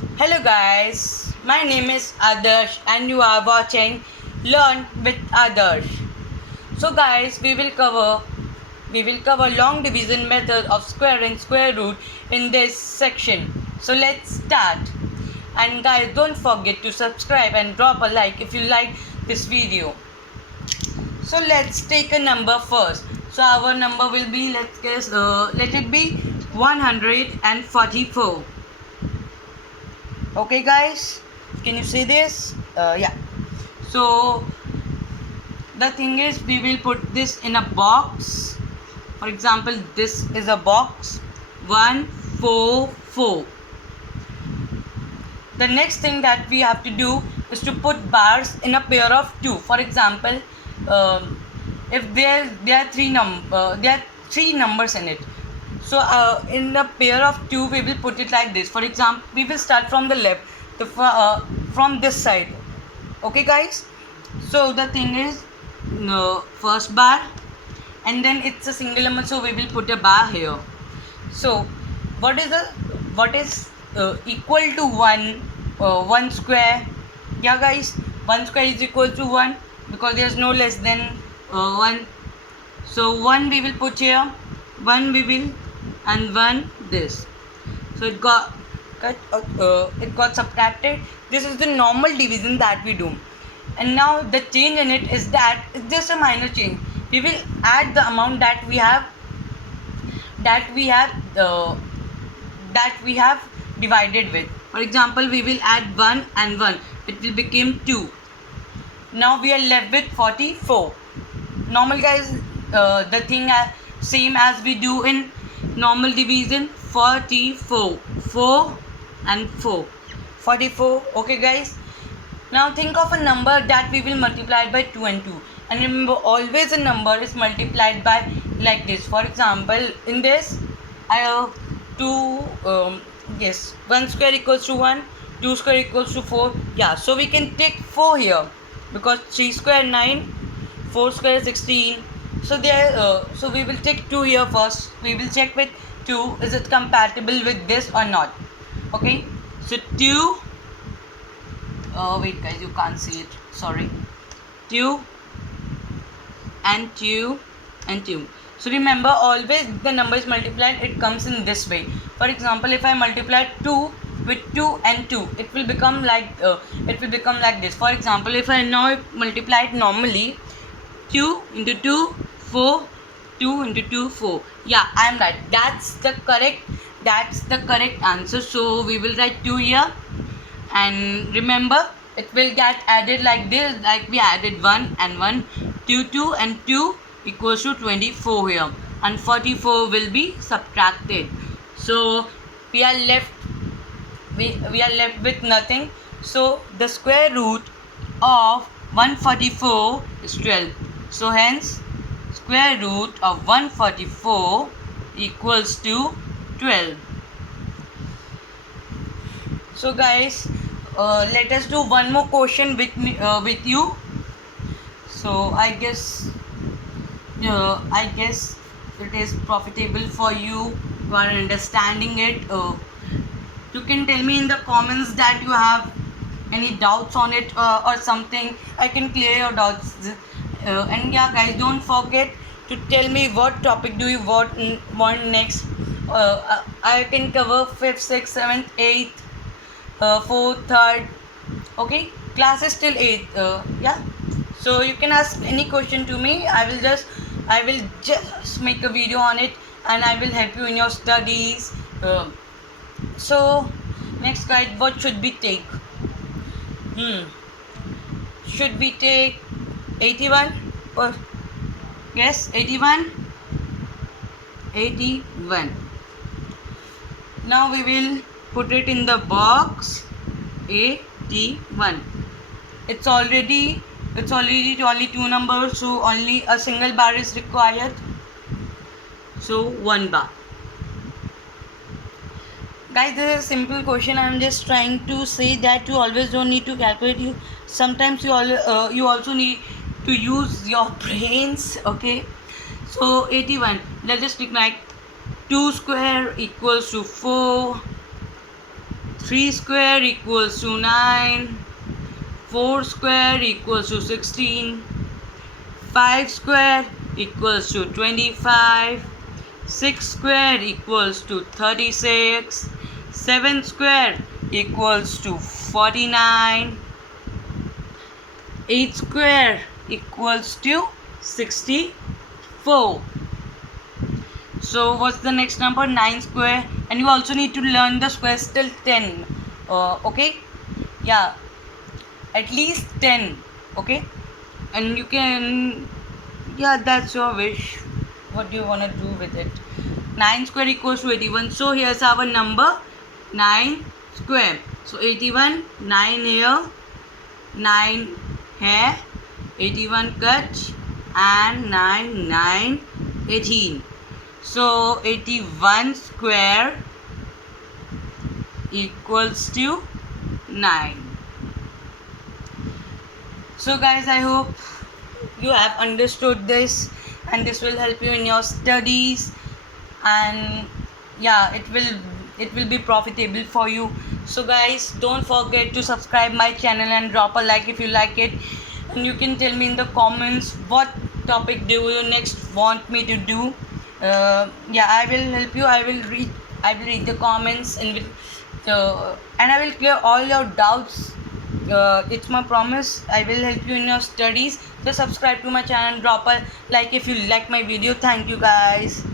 Hello guys, my name is Adarsh and you are watching Learn with Adarsh. So guys, we will cover long division method of square and square root in this section. So let's start. And guys, don't forget to subscribe and drop a like if you like this video. So let's take a number first. So our number will be, let it be 144. Okay guys, can you see this? Yeah. So the thing is, we will put this in a box. For example, this is a box 144. The next thing that we have to do is to put bars in a pair of two. For example, if there are three numbers in it. So in a pair of two, we will put it like this. For example, we will start from the left, from this side. Okay, guys. So the thing is, first bar, and then it's a single number. So we will put a bar here. So what is equal to one square? Yeah, guys. One square is equal to one because there's no less than one. So one we will put here. One we will and one this. So it got subtracted. This is the normal division that we do. And now the change in it is that it's just a minor change. We will add the amount that we have divided with. For example, we will add 1 and 1. It will become 2. Now we are left with 44. Normal guys, the thing same as we do in normal division. 44, 4 and 4, 44. Okay guys, now think of a number that we will multiply by 2 and 2, and remember, always a number is multiplied by like this. For example, in this I have 1 square equals to 1, 2 square equals to 4. Yeah, so we can take 4 here because 3 square 9, 4 square 16. So so we will take 2 here first. We will check with 2, is it compatible with this or not. Okay, so 2, wait guys, you can't see it, sorry. 2 and 2 and 2. So remember, always the number is multiplied, it comes in this way. For example, if I multiply 2 with 2 and 2, it will become like this. For example, if I now multiply it normally, 2 into 2, 4, 2 into 2, 4. Yeah, I am right. That's the correct answer. So we will write 2 here, and remember, it will get added like this, like we added 1 and 1. 2 and 2 equals to 24 here, and 44 will be subtracted. So we are left with nothing. So the square root of 144 is 12. So hence, square root of 144 equals to 12. So guys, let us do one more question with you. So I guess it is profitable for you who are understanding it. You can tell me in the comments that you have any doubts on it or something. I can clear your doubts. And yeah guys, don't forget to tell me what topic do you want next. I can cover 5th, 6th, 7th, 8th, 4th, 3rd. Okay, class is till 8th. Yeah, so you can ask any question to me. I will just make a video on it, and I will help you in your studies. So next guide, what should we take? Should we take 81? Or yes, 81. Now we will put it in the box 81. It's already only 2 numbers, so only a single bar is required. So 1 bar. Guys, this is a simple question. I am just trying to say that you always don't need to calculate. Sometimes you also need to use your brains. Okay, so 81. Let's just take like 2 square equals to 4, 3 square equals to 9, 4 square equals to 16, 5 square equals to 25, 6 square equals to 36, 7 square equals to 49, 8 square equals to 64. So what's the next number? 9 square. And you also need to learn the squares till 10. Okay, yeah, at least 10. Okay, and you can, yeah, that's your wish. What do you want to do with it? 9 square equals to 81. So here's our number 9 square. So 81, 9 here, 9 here, 81 cut, and 9, 9, 18. So 81 square equals to 9. So guys, I hope you have understood this, and this will help you in your studies, and yeah, it will be profitable for you. So guys, don't forget to subscribe my channel and drop a like if you like it, and you can tell me in the comments what topic do you next want me to do. Yeah, I will help you. I will read the comments, and I will clear all your doubts. It's my promise. I will help you in your studies. So subscribe to my channel, drop a like if you like my video. Thank you guys.